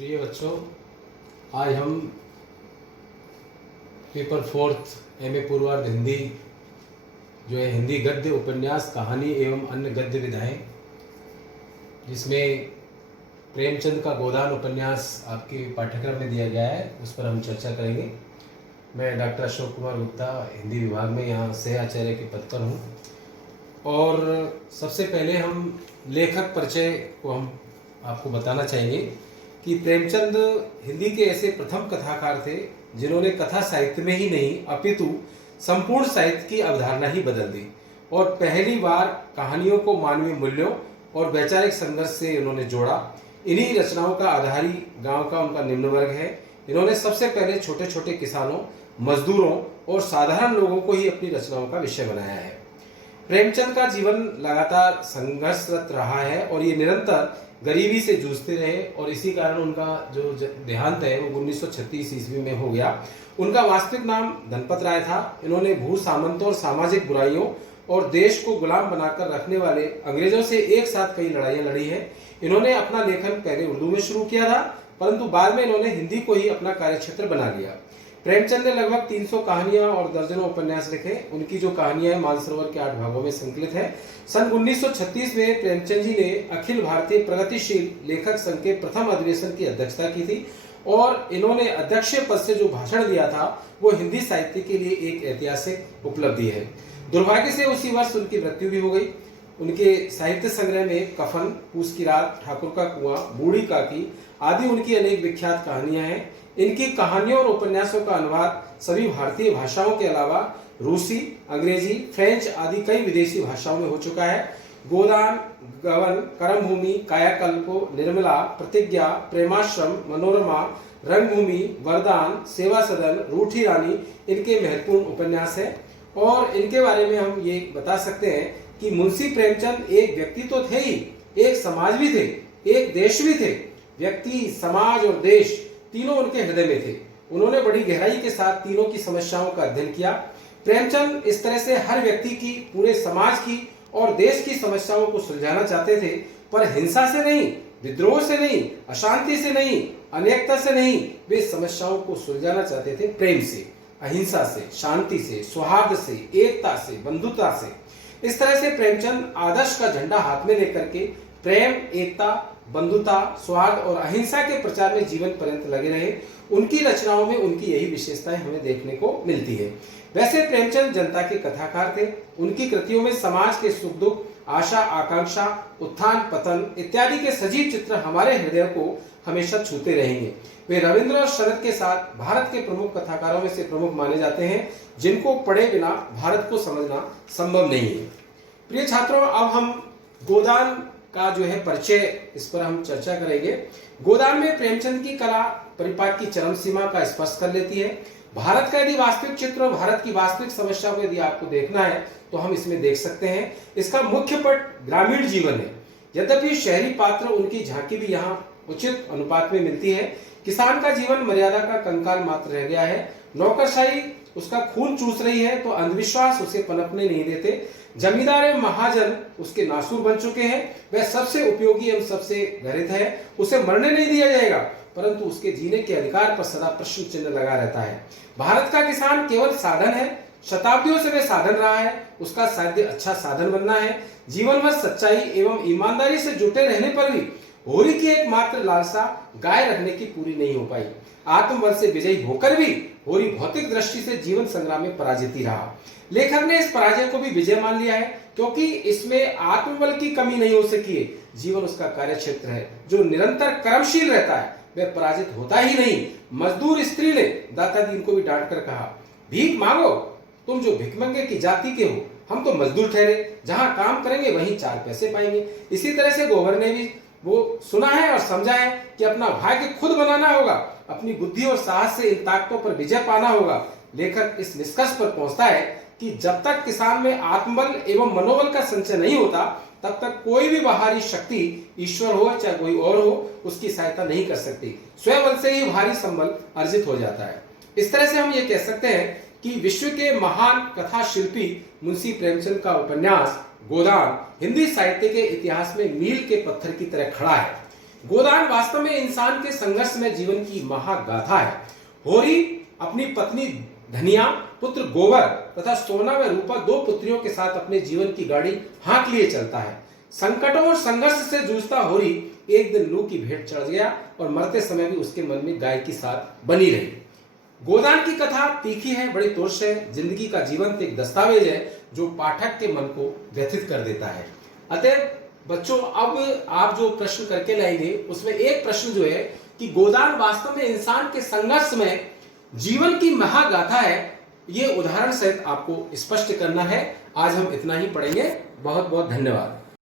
प्रिय बच्चों, आज हम पेपर फोर्थ एमए पूर्वार्ध हिंदी जो है हिंदी गद्य उपन्यास कहानी एवं अन्य गद्य विधाएं, जिसमें प्रेमचंद का गोदान उपन्यास आपके पाठ्यक्रम में दिया गया है, उस पर हम चर्चा करेंगे। मैं डॉक्टर अशोक कुमार गुप्ता हिंदी विभाग में यहाँ सह आचार्य के पद पर हूँ। और सबसे पहले हम लेखक परिचय को हम आपको बताना चाहेंगे कि प्रेमचंद हिंदी के ऐसे प्रथम कथाकार थे जिन्होंने कथा साहित्य में ही नहीं अपितु संपूर्ण साहित्य की अवधारणा ही बदल दी और पहली बार कहानियों को मानवीय मूल्यों और वैचारिक संघर्ष से इन्होंने जोड़ा। इन्हीं रचनाओं का आधारी गांव का उनका निम्न वर्ग है। इन्होंने सबसे पहले छोटे छोटे किसानों, मजदूरों और साधारण लोगों को ही अपनी रचनाओं का विषय बनाया है। प्रेमचंद का जीवन लगातार संघर्षरत रहा है और ये निरंतर गरीबी से जूझते रहे और इसी कारण उनका जो देहांत है वो 1936 ईस्वी में हो गया। उनका वास्तविक नाम धनपत राय था। इन्होंने भू सामंतों और सामाजिक बुराइयों और देश को गुलाम बनाकर रखने वाले अंग्रेजों से एक साथ कई लड़ाइयां लड़ी है। इन्होंने अपना लेखन पहले उर्दू में शुरू किया था, परंतु बाद में इन्होंने हिंदी को ही अपना कार्यक्षेत्र बना लिया। प्रेमचंद ने लगभग 300 कहानियां और दर्जनों उपन्यास लिखे। उनकी जो कहानियां हैं मानसरोवर के 8 भागों में संकलित है। सन 1936 में प्रेमचंद जी ने अखिल भारतीय प्रगतिशील लेखक संघ के प्रथम अधिवेशन की अध्यक्षता की थी और इन्होंने अध्यक्षीय पद से जो भाषण दिया था वो हिंदी साहित्य के लिए एक ऐतिहासिक उपलब्धि है। दुर्भाग्य से उसी वर्ष उनकी मृत्यु भी हो गई। उनके साहित्य संग्रह में कफन, पूस की रात, ठाकुर का कुआं, बूढ़ी काकी आदि उनकी अनेक विख्यात कहानियां हैं। इनकी कहानियों और उपन्यासों का अनुवाद सभी भारतीय भाषाओं के अलावा रूसी, अंग्रेजी, फ्रेंच आदि कई विदेशी भाषाओं में हो चुका है। गोदान, गवन, कर्मभूमि, कायाकल्प, निर्मला, प्रतिज्ञा, प्रेमाश्रम, मनोरमा, रंगभूमि, वरदान, सेवा सदन, रूठी रानी इनके महत्वपूर्ण उपन्यास है। और इनके बारे में हम ये बता सकते हैं कि मुंशी प्रेमचंद एक व्यक्ति तो थे ही, एक समाज भी थे, एक देश भी थे। व्यक्ति, समाज और देश तीनों उनके हृदय में थे। उन्होंने बड़ी गहराई के साथ तीनों की समस्याओं का अध्ययन किया। प्रेमचंद इस तरह से हर व्यक्ति की, पूरे समाज की और देश की समस्याओं को सुलझाना चाहते थे, पर हिंसा से नहीं, विद्रोह से नहीं, अशांति से नहीं, अनेकता से नहीं, वे समस्याओं को सुलझाना चाहते थे प्रेम से, अहिंसा से, शांति से, सौहार्द से, एकता से, बंधुता से। इस तरह से प्रेमचंद आदर्श का झंडा हाथ में लेकर के प्रेम, एकता, बंधुता, स्वाद और अहिंसा के प्रचार में जीवन पर्यंत लगे रहे। उनकी रचनाओं में उनकी यही विशेषताएं हमें देखने को मिलती है। वैसे प्रेमचंद जनता के कथाकार थे। उनकी कृतियों में समाज के सुख दुख, आशा आकांक्षा, उत्थान पतन इत्यादि के सजीव चित्र हमारे हृदय को हमेशा छूते रहेंगे। वे रविंद्र और शरद के साथ भारत के प्रमुख कथाकारों में से प्रमुख माने जाते हैं, जिनको पढ़े बिना भारत को समझना संभव नहीं है। प्रिय छात्रों, अब हम गोदान का जो है परिचय, इस पर हम चर्चा करेंगे। गोदान में प्रेमचंद की कला परिपाक की चरम सीमा का स्पर्श कर लेती है। भारत का यदि वास्तविक चित्र और भारत की वास्तविक समस्या को यदि आपको देखना है तो हम इसमें देख सकते हैं। इसका मुख्य पट ग्रामीण जीवन है, यद्यपि शहरी पात्र उनकी झांकी भी यहाँ उचित अनुपात में मिलती है। किसान का जीवन मर्यादा का कंकाल मात्र रह गया है। नौकरशाही उसका खून चूस रही है तो अंधविश्वास उसे पनपने नहीं देते। जमींदार एवं महाजन उसके नासूर बन चुके हैं। वह सबसे उपयोगी एवं सबसे घृणित है। उसे मरने नहीं दिया जाएगा, परंतु उसके जीने के अधिकार पर सदा प्रश्न चिन्ह लगा रहता है। भारत का किसान केवल साधन है। शताब्दियों से वह साधन रहा है। उसका साध्य अच्छा साधन बनना है। जीवन भर सच्चाई एवं ईमानदारी से जुटे रहने पर भी होरी की एकमात्र लालसा गाय रखने की पूरी नहीं हो पाई। आत्मबल से विजयी होकर भी होरी भौतिक दृष्टि से जीवन संग्राम में पराजित ही रहा। लेखक ने इस पराजय को भी विजय मान लिया है, क्योंकि इसमें आत्मबल की कमी नहीं हो सकी है। जीवन उसका कार्यक्षेत्र है। जो निरंतर कर्मशील रहता है वह पराजित होता ही नहीं। मजदूर स्त्री ने दाता दीन को भी डांट कर कहा, भीख मांगो, तुम जो भिखमंगे की जाति के हो, हम तो मजदूर ठहरे, जहां काम करेंगे वहीं 4 पैसे पाएंगे। इसी तरह से गोबर ने भी वो सुना है और समझा है कि अपना भाग्य खुद बनाना होगा। अपनी बुद्धि और साहस से इन ताकतों पर विजय पाना होगा। लेखक इस निष्कर्ष पर पहुंचता है कि जब तक किसान में आत्मबल एवं मनोबल का संचय नहीं होता, तब तक कोई भी बाहरी शक्ति, ईश्वर हो चाहे कोई और हो, उसकी सहायता नहीं कर सकती। स्वयं बल से ही भारी संबल अर्जित हो जाता है। इस तरह से हम ये कह सकते हैं कि विश्व के महान कथा शिल्पी मुंशी प्रेमचंद का उपन्यास गोदान हिंदी साहित्य के इतिहास में मील के पत्थर की तरह खड़ा है। गोदान वास्तव में इंसान के संघर्ष में जीवन की महागाथा है। होरी अपनी पत्नी धनिया, पुत्र गोबर तथा सोना व रूपा 2 पुत्रियों के साथ अपने जीवन की गाड़ी हाँक लिए चलता है। संकटों और संघर्ष से जूझता होरी एक दिन लू की भेंट चढ़ गया और मरते समय भी उसके मन में गाय की साथ बनी रही। गोदान की कथा तीखी है, बड़ी तोष है, जिंदगी का जीवंत एक दस्तावेज है जो पाठक के मन को व्यथित कर देता है। अतः बच्चों, अब आप जो प्रश्न करके लाएंगे उसमें एक प्रश्न जो है कि गोदान वास्तव में इंसान के संघर्ष में जीवन की महागाथा है, ये उदाहरण सहित आपको स्पष्ट करना है। आज हम इतना ही पढ़ेंगे। बहुत बहुत धन्यवाद।